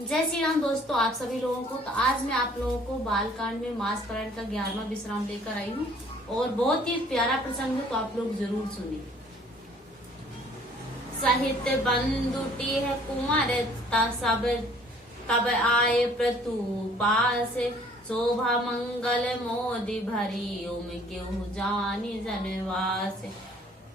जय श्री राम दोस्तों, आप सभी लोगों को। तो आज मैं आप लोगों को बालकांड में मास पारायण का 11वां विश्राम लेकर आई हूँ और बहुत ही प्यारा प्रसंग है, तो आप लोग जरूर सुनिए। साहित्य बंदुटी है कुंवरता सब तब आए प्रतु पास, शोभा मंगल मोदी भरी उम क्यों जानी जनवास।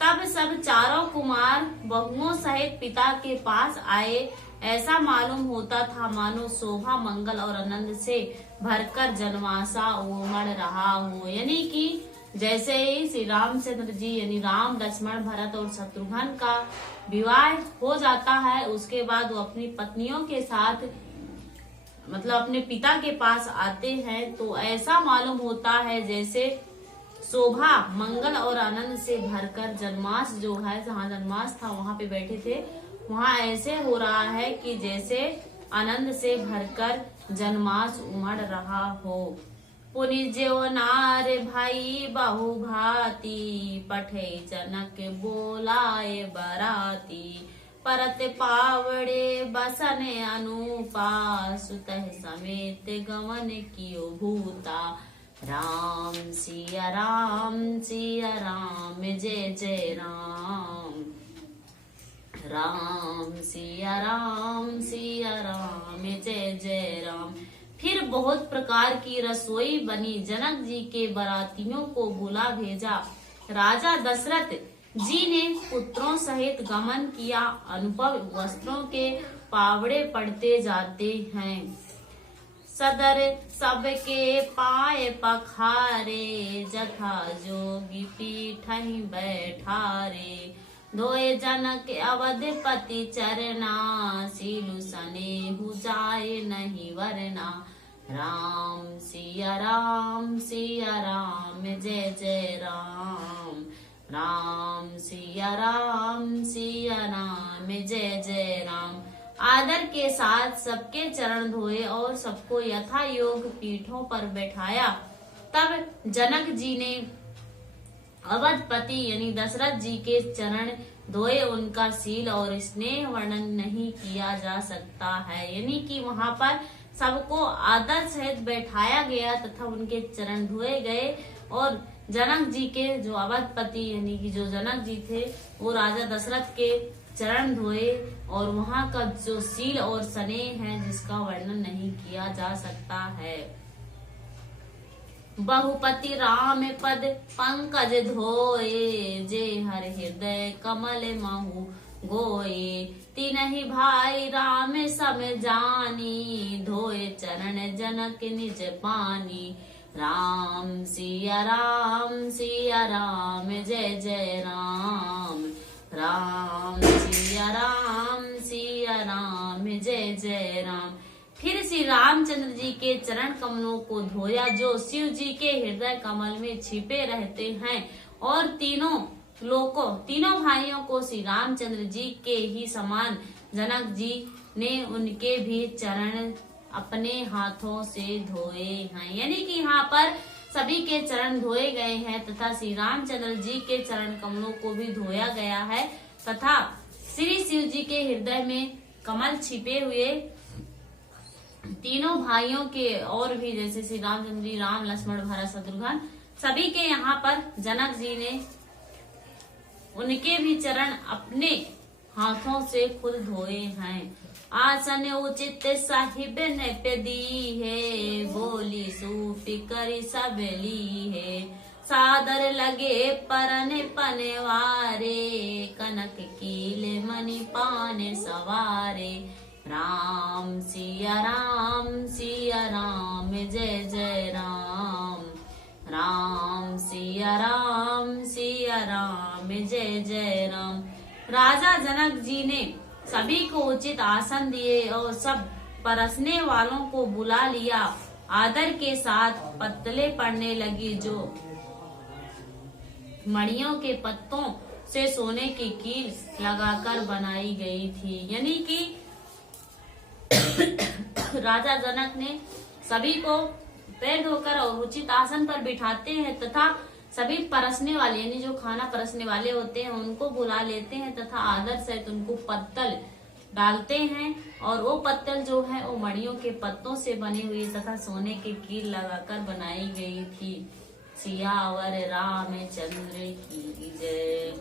तब सब चारों कुमार बहुओं सहित पिता के पास आए। ऐसा मालूम होता था मानो शोभा मंगल और आनंद से भरकर जनवासा उमड़ रहा हो। यानी कि जैसे ही श्री रामचंद्र जी यानी राम लक्ष्मण भरत और शत्रुघ्न का विवाह हो जाता है, उसके बाद वो अपनी पत्नियों के साथ मतलब अपने पिता के पास आते हैं, तो ऐसा मालूम होता है जैसे शोभा मंगल और आनंद से भरकर जन्मास जो है, जहाँ जन्मास था वहां पे बैठे थे, वहां ऐसे हो रहा है कि जैसे आनंद से भरकर जन्मास उमड़ रहा हो। पुनि ज्यो नार भाई बहु भाती, पठे जनक बोलाए बराती। परत पावड़े बसन अनुपा, सुतह समेत गमन कियो भूता। राम सिया राम जय जय राम। राम सिया राम जय जय राम। फिर बहुत प्रकार की रसोई बनी। जनक जी के बरातियों को बुला भेजा। राजा दशरथ जी ने पुत्रों सहित गमन किया। अनुभव वस्त्रों के पावड़े पड़ते जाते हैं। सदर सबके पाए पखारे, जथा जोगी पीठहि बैठारे। धोए जनक अवधपति चरना, सीलु सनेहु जाए नहीं वरना। राम सिया राम जय जय राम। राम सिया राम जय जय राम। आदर के साथ सबके चरण धोए और सबको यथा योग पीठों पर बैठाया। तब जनक जी ने अवधपति यानी दशरथ जी के चरण धोए। उनका शील और स्नेह वर्णन नहीं किया जा सकता है। यानी कि वहां पर सबको आदर सहित बैठाया गया तथा उनके चरण धोए गए। और जनक जी के जो अवधपति यानी कि जो जनक जी थे, वो राजा दशरथ के चरण धोए और वहां का जो शील और स्नेह है जिसका वर्णन नहीं किया जा सकता है। बहुपति राम पद पंकज धोए, जे हर हृदय कमल महु गोए। तिनहि भाई राम सम जानी, धोए चरण जनक निज पानी। राम सिया राम जय जय राम। राम सिया राम जय जय राम। फिर श्री रामचंद्र जी के चरण कमलों को धोया, जो शिव जी के हृदय कमल में छिपे रहते हैं। और तीनों भाइयों को श्री रामचंद्र जी के ही समान जनक जी ने उनके भी चरण अपने हाथों से धोए हैं। यानी कि यहाँ पर सभी के चरण धोए गए हैं तथा श्री रामचंद्र जी के चरण कमलों को भी धोया गया है तथा श्री शिव जी के हृदय में कमल छिपे हुए तीनों भाइयों के और भी जैसे श्री रामचंद्र जी, राम लक्ष्मण भरत शत्रुघ्न, सभी के यहाँ पर जनक जी ने उनके भी चरण अपने हाथों से खुद धोए हैं। आसन उचित साहिब ने पे दी है, बोली सूफी करी सब ली है। सादर लगे परन पनवारे, कनक कीले मणि पाने सवारे। राम सिया राम जय जय राम। राम सिया राम जय जय राम। राजा जनक जी ने सभी को उचित आसन दिए और सब परसने वालों को बुला लिया। आदर के साथ पत्तले पड़ने लगी, जो मणियों के पत्तों से सोने की कील लगाकर बनाई गई थी। यानी कि राजा जनक ने सभी को पैर धोकर और उचित आसन पर बिठाते हैं तथा सभी परसने वाले यानी जो खाना परसने वाले होते हैं उनको बुला लेते हैं तथा आदर सहित उनको पत्तल डालते हैं और वो पत्तल जो है वो मड़ियों के पत्तों से बनी हुई तथा सोने के कील लगाकर बनाई गई थी। सियावर रामचंद्र की जय।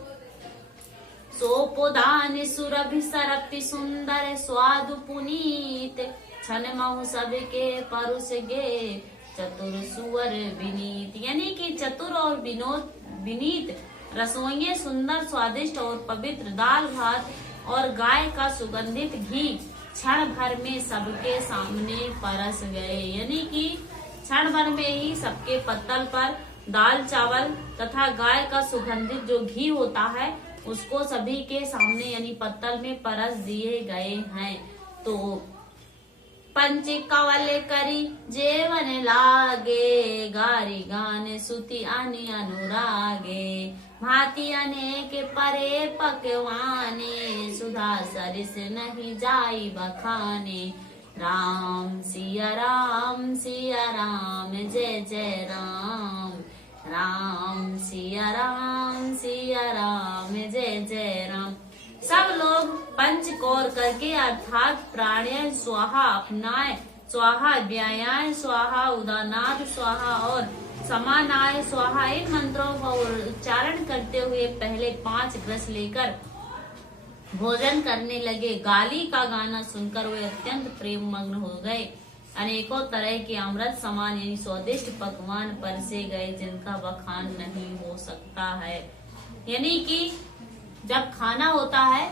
सोपोदान सुरभि सरपि सुंदर स्वादु पुनीत, छन महु सबके परुस गे चतुर सुवर विनीत। यानी कि चतुर और विनीत रसोइये सुंदर स्वादिष्ट और पवित्र दाल भात और गाय का सुगंधित घी क्षण भर में सबके सामने परस गए। यानी कि क्षण भर में ही सबके पत्तल पर दाल चावल तथा गाय का सुगंधित जो घी होता है उसको सभी के सामने यानी पत्तल में परस दिए गए हैं। तो पंच कवल करी जेवन लागे, गारी गान सुति अनि अनुरागे, भांति अनेक परे पकवाने, सुधा सरिस नहीं जाई बखाने। राम सिया राम जय जय राम, राम सिया राम जय जय राम। सब लोग पंच कौर करके अर्थात प्राणायाम स्वाहा अपनाए, स्वाहा व्यायाम स्वाहा, उदानाथ स्वाहा और समानाय स्वाहा इन मंत्रों का उच्चारण करते हुए पहले 5 ग्रस लेकर भोजन करने लगे। गाली का गाना सुनकर वे अत्यंत प्रेम मग्न हो गए। अनेकों तरह के अमृत समान यानी स्वादिष्ट पकवान परसे गए जिनका बखान नहीं हो सकता है। यानी कि जब खाना होता है,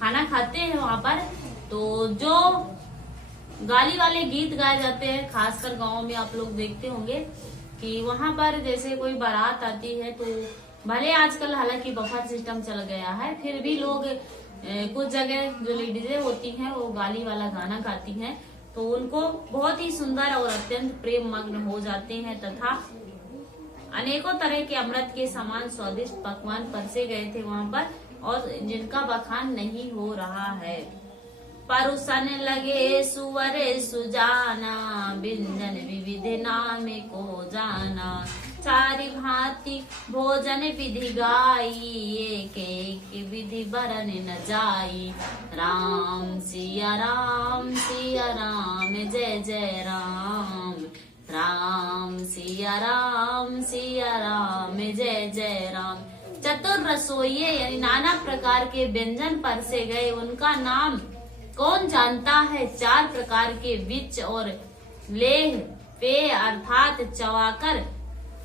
खाना खाते हैं वहां पर, तो जो गाली वाले गीत गाए जाते हैं, खासकर गाँव में आप लोग देखते होंगे कि वहां पर जैसे कोई बारात आती है तो भले आजकल हालांकि बफर सिस्टम चल गया है, फिर भी लोग कुछ जगह जो लेडीजें होती हैं वो गाली वाला गाना गाती हैं, तो उनको बहुत ही सुंदर और अत्यंत प्रेम मग्न हो जाते हैं तथा अनेकों तरह के अमृत के समान स्वादिष्ट पकवान परसे गए थे वहां पर और जिनका बखान नहीं हो रहा है। परुसन लगे सुवरे सुजाना, व्यंजन विविध नाम को जाना, चारि भांति भोजन विधि गाई, एक एक विधि बरन न जाई। राम सिया राम जय जय राम, राम सिया राम जय जय राम। चतुर रसोइये यानी नाना प्रकार के व्यंजन परसे गए, उनका नाम कौन जानता है। 4 प्रकार के विच और लेह पेय अर्थात चवाकर,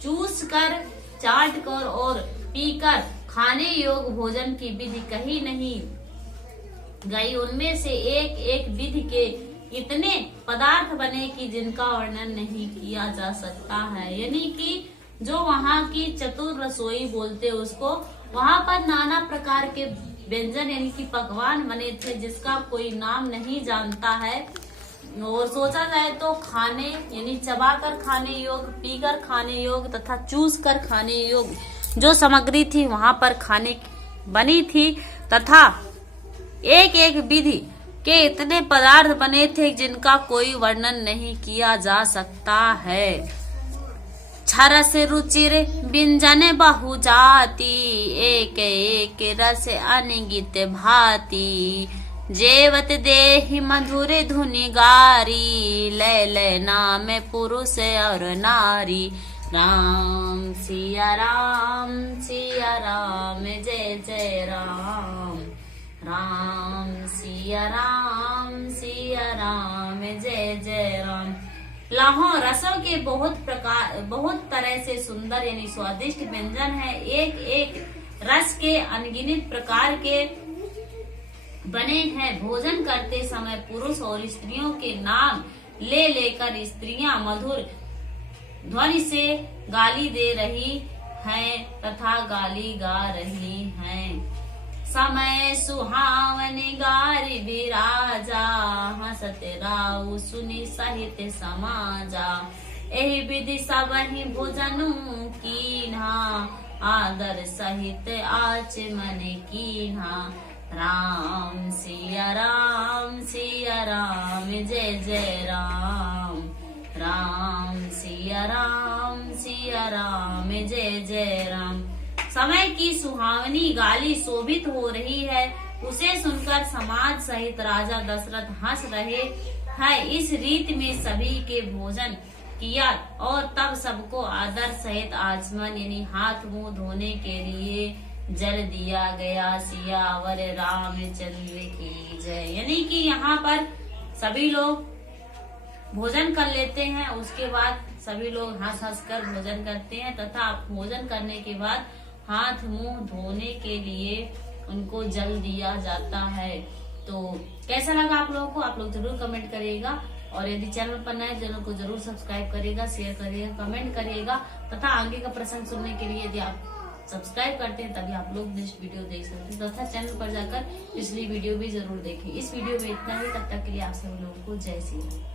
चूस कर, चाट कर और पीकर खाने योग भोजन की विधि कही नहीं गई। उनमें से एक एक विधि के इतने पदार्थ बने कि जिनका वर्णन नहीं किया जा सकता है। यानी कि जो वहाँ की चतुर रसोई बोलते उसको, वहाँ पर नाना प्रकार के व्यंजन यानी कि पकवान बने थे जिसका कोई नाम नहीं जानता है। और सोचा जाए तो खाने यानी चबाकर खाने योग, पीकर खाने योग तथा चूस कर खाने योग जो सामग्री थी वहां पर खाने बनी थी तथा एक एक विधि के इतने पदार्थ बने थे जिनका कोई वर्णन नहीं किया जा सकता है। छरस रुचिर व्यंजन बहु जाति, एक एक रस अनगित भांति, जेवत देहि मधुर धुनि गारी, लय लय नाम पुरुष और नारी। राम सिया राम जय जय राम, राम सिया राम जय जय राम। लाहों रसों के बहुत तरह से सुंदर यानी स्वादिष्ट व्यंजन है। एक एक रस के अनगिनत प्रकार के बने हैं। भोजन करते समय पुरुष और स्त्रियों के नाम ले लेकर स्त्रियां मधुर ध्वनि से गाली दे रही हैं तथा गाली गा रही हैं। समय सुहावन गारी विराजा, हसत राउ सुनि सहित समाजा, एहि विधि सबहि भोजनु कीन्हा, आदर सहित आचमन कीन्हा। राम सिया राम जय जय राम, राम सिया राम जय जय राम। समय की सुहावनी गाली शोभित हो रही है उसे सुनकर समाज सहित राजा दशरथ हंस रहे हैं। इस रीत में सभी के भोजन किया और तब सबको आदर सहित आचमन यानी हाथ मुंह धोने के लिए जल दिया गया। सियावर रामचंद्र की जय। यानी कि यहाँ पर सभी लोग भोजन कर लेते हैं, उसके बाद सभी लोग हंस हंस कर भोजन करते हैं तथा भोजन करने के बाद हाथ मुंह धोने के लिए उनको जल दिया जाता है। तो कैसा लगा आप लोगों को, आप लोग जरूर कमेंट करिएगा और यदि चैनल पर नए चैनल को जरूर सब्सक्राइब करिएगा, शेयर करिएगा, कमेंट करिएगा तथा आगे का प्रसंग सुनने के लिए यदि आप सब्सक्राइब करते हैं तभी आप लोग नेक्स्ट वीडियो देख सकते हैं तथा चैनल पर जाकर पिछली वीडियो भी जरूर देखें। इस वीडियो में इतना ही, तब तक के लिए आप सभी लोगों को जय श्री राम।